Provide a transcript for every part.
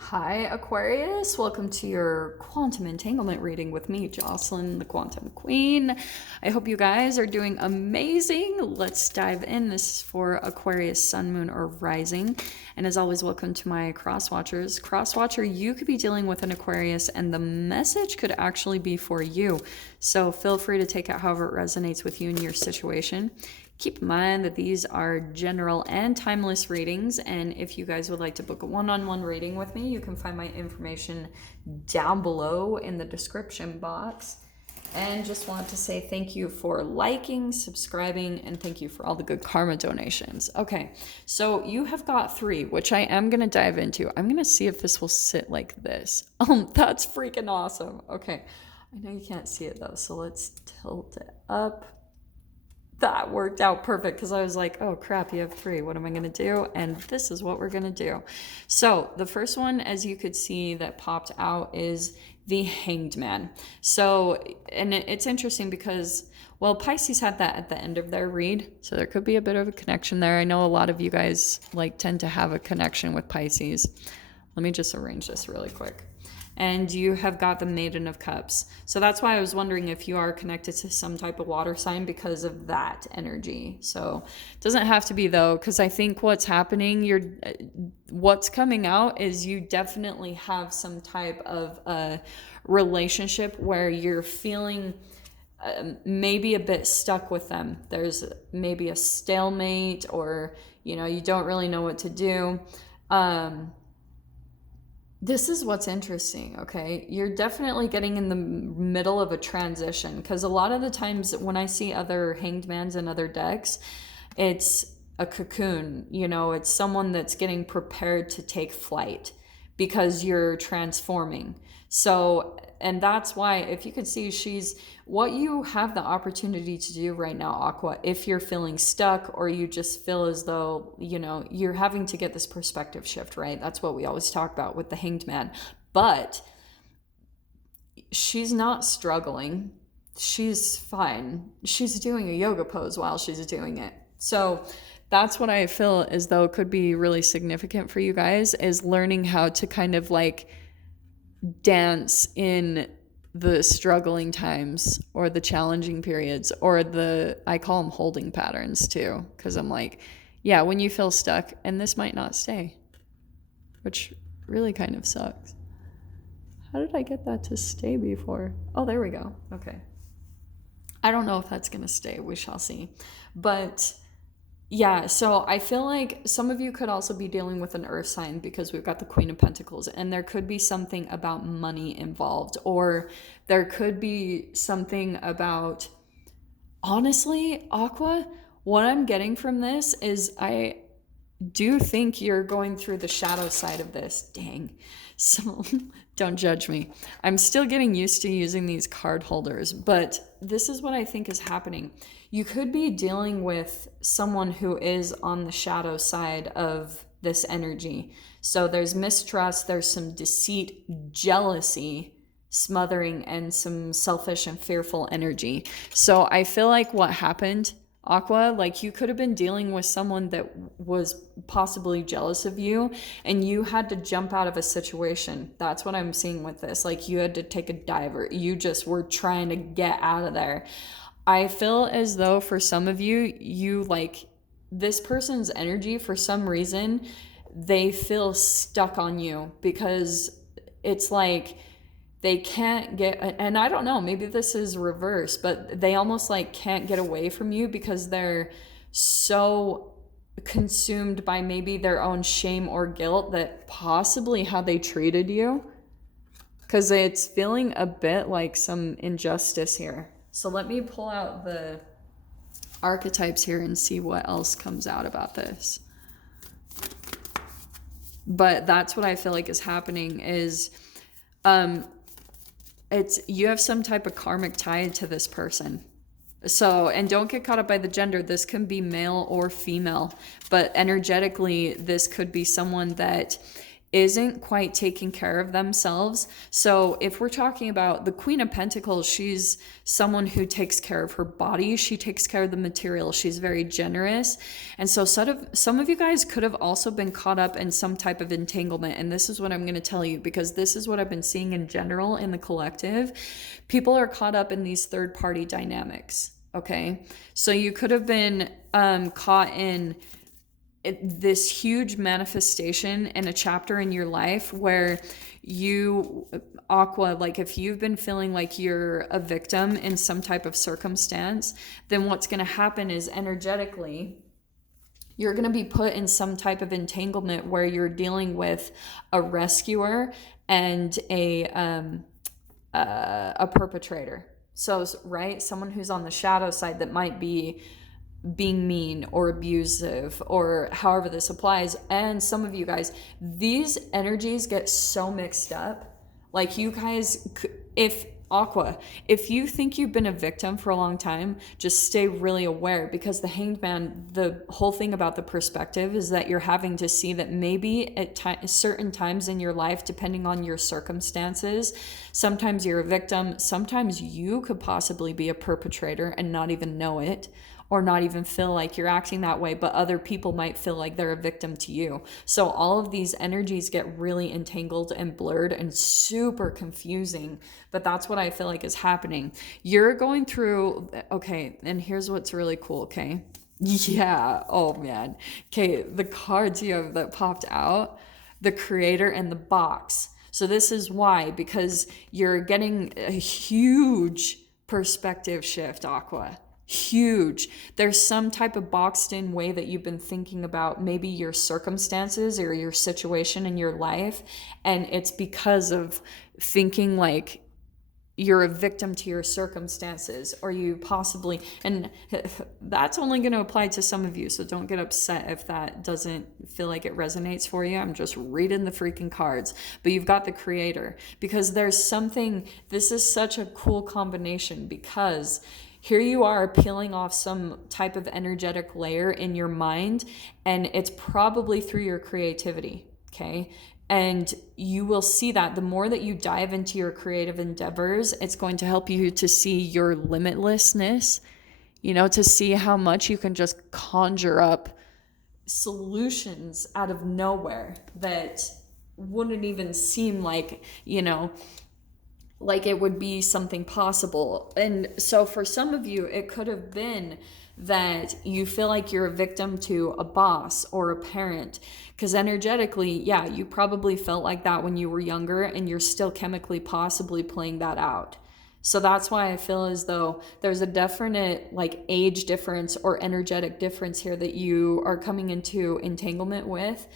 Hi, Aquarius. Welcome to your quantum entanglement reading with me, Jocelyn, the Quantum Queen. I hope you guys are doing amazing. Let's dive in. This is for Aquarius, Sun, Moon, or Rising. And as always, welcome to my cross watchers. Cross watcher, you could be dealing with an Aquarius, and the message could actually be for you. So feel free to take it however it resonates with you and your situation. Keep in mind that these are general and timeless readings, and if you guys would like to book a one-on-one reading with me, you can find my information down below in the description box. And just want to say thank you for liking, subscribing, and thank you for all the good karma donations. Okay, so you have got 3, which I am going to dive into. I'm going to see if this will sit like this. That's freaking awesome. Okay, I know you can't see it though, so let's tilt it up. That worked out perfect because I was like, oh crap, you have 3. What am I going to do? And this is what we're going to do. So the first one, as you could see that popped out, is the Hanged Man. So, and it's interesting because, well, Pisces had that at the end of their read. So there could be a bit of a connection there. I know a lot of you guys tend to have a connection with Pisces. Let me just arrange this really quick. And you have got the Maiden of Cups. So that's why I was wondering if you are connected to some type of water sign because of that energy. So it doesn't have to be though, because I think what's happening, what's coming out is you definitely have some type of a relationship where you're feeling maybe a bit stuck with them. There's maybe a stalemate, or you don't really know what to do. This is what's interesting, okay? You're definitely getting in the middle of a transition, because a lot of the times when I see other Hanged Mans and other decks, it's a cocoon. It's someone that's getting prepared to take flight because you're transforming. So, and that's why, if you could see, what you have the opportunity to do right now, Aqua, if you're feeling stuck or you just feel as though, you're having to get this perspective shift, right? That's what we always talk about with the Hanged Man. But she's not struggling. She's fine. She's doing a yoga pose while she's doing it. So that's what I feel as though it could be really significant for you guys, is learning how to kind of dance in the struggling times or the challenging periods, or I call them holding patterns too, because I'm like, yeah, when you feel stuck, and this might not stay, which really kind of sucks. How did I get that to stay before? Oh, there we go. Okay. I don't know if that's going to stay. We shall see. But yeah, so I feel like some of you could also be dealing with an earth sign, because we've got the Queen of Pentacles, and there could be something about money involved, or there could be something about, honestly, Aqua, what I'm getting from this is I do think you're going through the shadow side of this. Dang. So don't judge me. I'm still getting used to using these card holders, but this is what I think is happening. You could be dealing with someone who is on the shadow side of this energy. So there's mistrust, there's some deceit, jealousy, smothering, and some selfish and fearful energy. So I feel like what happened, Aqua, you could have been dealing with someone that was possibly jealous of you, and you had to jump out of a situation. That's what I'm seeing with this. You had to take a diver. You just were trying to get out of there. I feel as though for some of you this person's energy, for some reason, they feel stuck on you, because it's they can't get, and I don't know, maybe this is reverse, but they almost can't get away from you because they're so consumed by maybe their own shame or guilt that possibly how they treated you, because it's feeling a bit like some injustice here. So let me pull out the archetypes here and see what else comes out about this. But that's what I feel like is happening, is you have some type of karmic tie to this person. So, and don't get caught up by the gender. This can be male or female, but energetically, this could be someone that isn't quite taking care of themselves. So if we're talking about the Queen of Pentacles, she's someone who takes care of her body. She takes care of the material. She's very generous. And so some of you guys could have also been caught up in some type of entanglement. And this is what I'm going to tell you, because this is what I've been seeing in general in the collective. People are caught up in these third-party dynamics. Okay. So you could have been caught in this huge manifestation in a chapter in your life where you, Aqua, like if you've been feeling like you're a victim in some type of circumstance, then what's going to happen is energetically you're going to be put in some type of entanglement where you're dealing with a rescuer and a perpetrator. So, right, someone who's on the shadow side that might be being mean or abusive or however this applies. And some of you guys, these energies get so mixed up. Like you guys, if you think you've been a victim for a long time, just stay really aware, because the Hanged Man, the whole thing about the perspective is that you're having to see that maybe at certain times in your life, depending on your circumstances, sometimes you're a victim, sometimes you could possibly be a perpetrator and not even know it, or not even feel like you're acting that way, but other people might feel like they're a victim to you. So all of these energies get really entangled and blurred and super confusing, but that's what I feel like is happening. You're going through, okay, and here's what's really cool, okay? Yeah, oh man. Okay, the cards you have that popped out, the Creator and the Box. So this is why, because you're getting a huge perspective shift, Aqua. Huge. There's some type of boxed in way that you've been thinking about maybe your circumstances or your situation in your life, and it's because of thinking like you're a victim to your circumstances, or you possibly, and that's only going to apply to some of you, so don't get upset if that doesn't feel like it resonates for you. I'm just reading the freaking cards. But you've got the Creator, because there's something, this is such a cool combination, because here you are peeling off some type of energetic layer in your mind, and it's probably through your creativity, okay? And you will see that the more that you dive into your creative endeavors, it's going to help you to see your limitlessness, to see how much you can just conjure up solutions out of nowhere that wouldn't even seem like, like it would be something possible. And so for some of you, it could have been that you feel like you're a victim to a boss or a parent, because energetically, yeah, you probably felt like that when you were younger, and you're still chemically possibly playing that out. So that's why I feel as though there's a definite like age difference or energetic difference here that you are coming into entanglement with.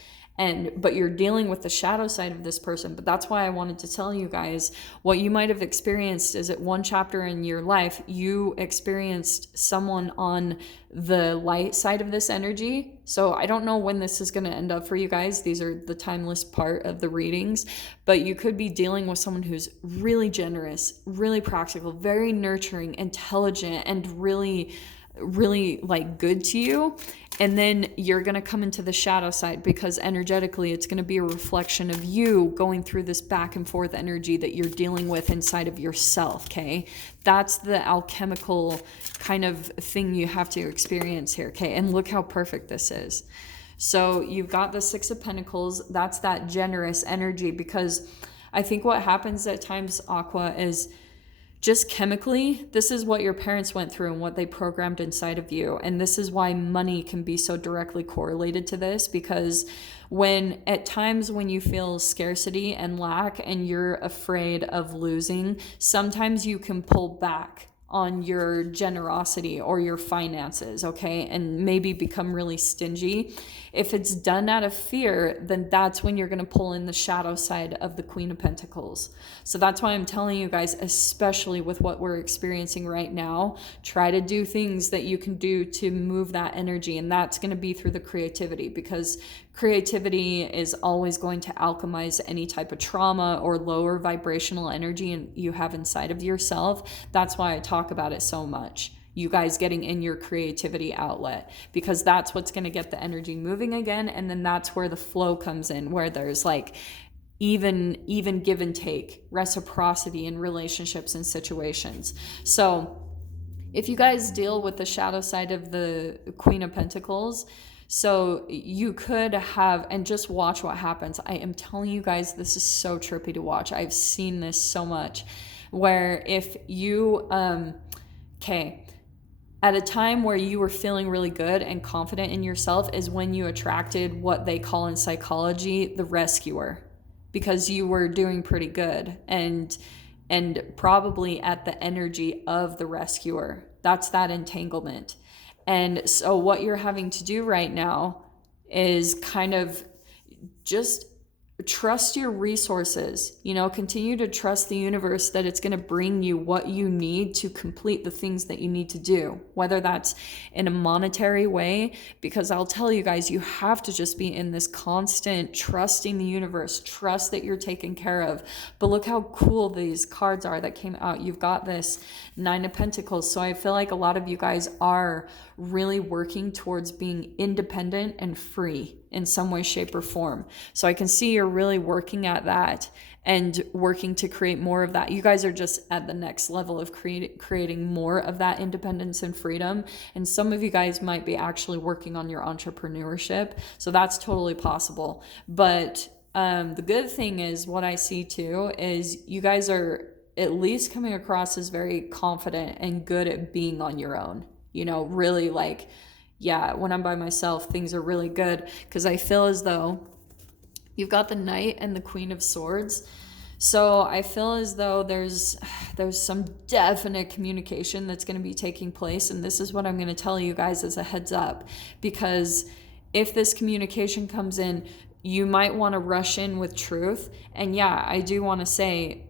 But you're dealing with the shadow side of this person. But that's why I wanted to tell you guys what you might have experienced is at one chapter in your life, you experienced someone on the light side of this energy. So I don't know when this is going to end up for you guys. These are the timeless part of the readings, but you could be dealing with someone who's really generous, really practical, very nurturing, intelligent, and really like good to you. And then you're going to come into the shadow side, because energetically it's going to be a reflection of you going through this back and forth energy that you're dealing with inside of yourself. Okay, that's the alchemical kind of thing you have to experience here. Okay, and look how perfect this is. So you've got the Six of Pentacles. That's that generous energy, because I think what happens at times, Aqua, is just chemically, this is what your parents went through and what they programmed inside of you. And this is why money can be so directly correlated to this, because at times when you feel scarcity and lack and you're afraid of losing, sometimes you can pull back on your generosity or your finances, okay? And maybe become really stingy. If it's done out of fear, then that's when you're going to pull in the shadow side of the Queen of Pentacles. So that's why I'm telling you guys, especially with what we're experiencing right now, try to do things that you can do to move that energy. And that's going to be through the creativity, because creativity is always going to alchemize any type of trauma or lower vibrational energy you have inside of yourself. That's why I talk about it so much. you guys getting in your creativity outlet, because that's what's going to get the energy moving again. And then that's where the flow comes in, where there's like even give and take, reciprocity in relationships and situations. So if you guys deal with the shadow side of the Queen of Pentacles, so you could have, and just watch what happens. I am telling you guys, this is so trippy to watch. I've seen this so much, where if you, at a time where you were feeling really good and confident in yourself is when you attracted what they call in psychology the rescuer, because you were doing pretty good and probably at the energy of the rescuer. That's that entanglement. And so what you're having to do right now is kind of just trust your resources, continue to trust the universe that it's going to bring you what you need to complete the things that you need to do, whether that's in a monetary way, because I'll tell you guys, you have to just be in this constant trusting the universe, trust that you're taken care of. But look how cool these cards are that came out. You've got this 9 of Pentacles. So I feel like a lot of you guys are really working towards being independent and free in some way, shape, or form. So I can see you're really working at that and working to create more of that. You guys are just at the next level of creating more of that independence and freedom. And some of you guys might be actually working on your entrepreneurship. So that's totally possible. But the good thing is, what I see too is you guys are at least coming across as very confident and good at being on your own. Really like, yeah, when I'm by myself, things are really good, because I feel as though you've got the Knight and the Queen of Swords. So I feel as though there's some definite communication that's going to be taking place. And this is what I'm going to tell you guys as a heads up, because if this communication comes in, you might want to rush in with truth. And yeah, I do want to say,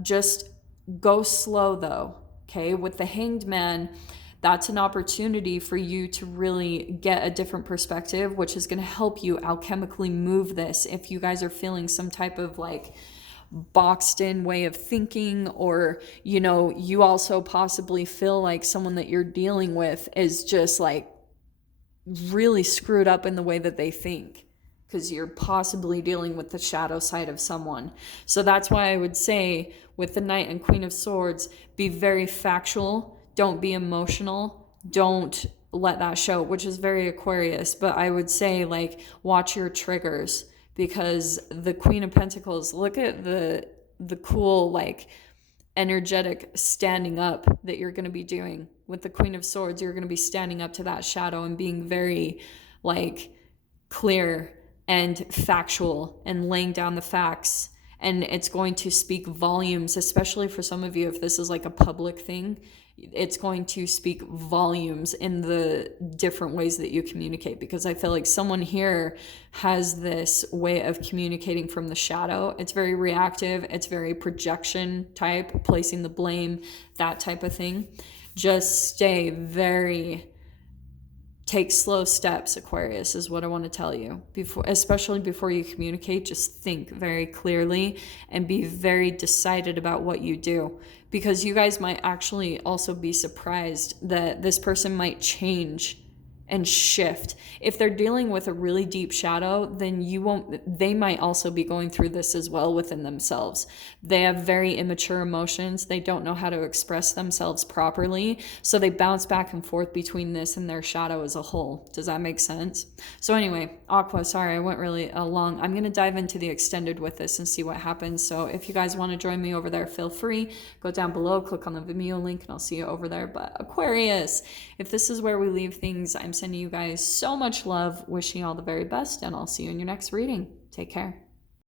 just go slow though. Okay. With the Hanged Man, that's an opportunity for you to really get a different perspective, which is going to help you alchemically move this. If you guys are feeling some type of like boxed in way of thinking, or, you also possibly feel like someone that you're dealing with is just like really screwed up in the way that they think, because you're possibly dealing with the shadow side of someone. So that's why I would say with the Knight and Queen of Swords, be very factual. Don't be emotional. Don't let that show, which is very Aquarius. But I would say, like, watch your triggers, because the Queen of Pentacles, look at the cool, like, energetic standing up that you're going to be doing. With the Queen of Swords, you're going to be standing up to that shadow and being very, like, clear and factual and laying down the facts. And it's going to speak volumes, especially for some of you, if this is like a public thing. It's going to speak volumes in the different ways that you communicate, because I feel like someone here has this way of communicating from the shadow. It's very reactive. It's very projection type, placing the blame, that type of thing. Just take slow steps, Aquarius, is what I want to tell you. Especially before you communicate, just think very clearly and be very decided about what you do, because you guys might actually also be surprised that this person might change and shift. If they're dealing with a really deep shadow, then they might also be going through this as well within themselves. They have very immature emotions. They don't know how to express themselves properly. So they bounce back and forth between this and their shadow as a whole. Does that make sense? So anyway, Aqua, sorry, I went really long. I'm going to dive into the extended with this and see what happens. So if you guys want to join me over there, feel free. Go down below, click on the Vimeo link, and I'll see you over there. But Aquarius, if this is where we leave things, I'm sending you guys so much love, wishing you all the very best, and I'll see you in your next reading. Take care.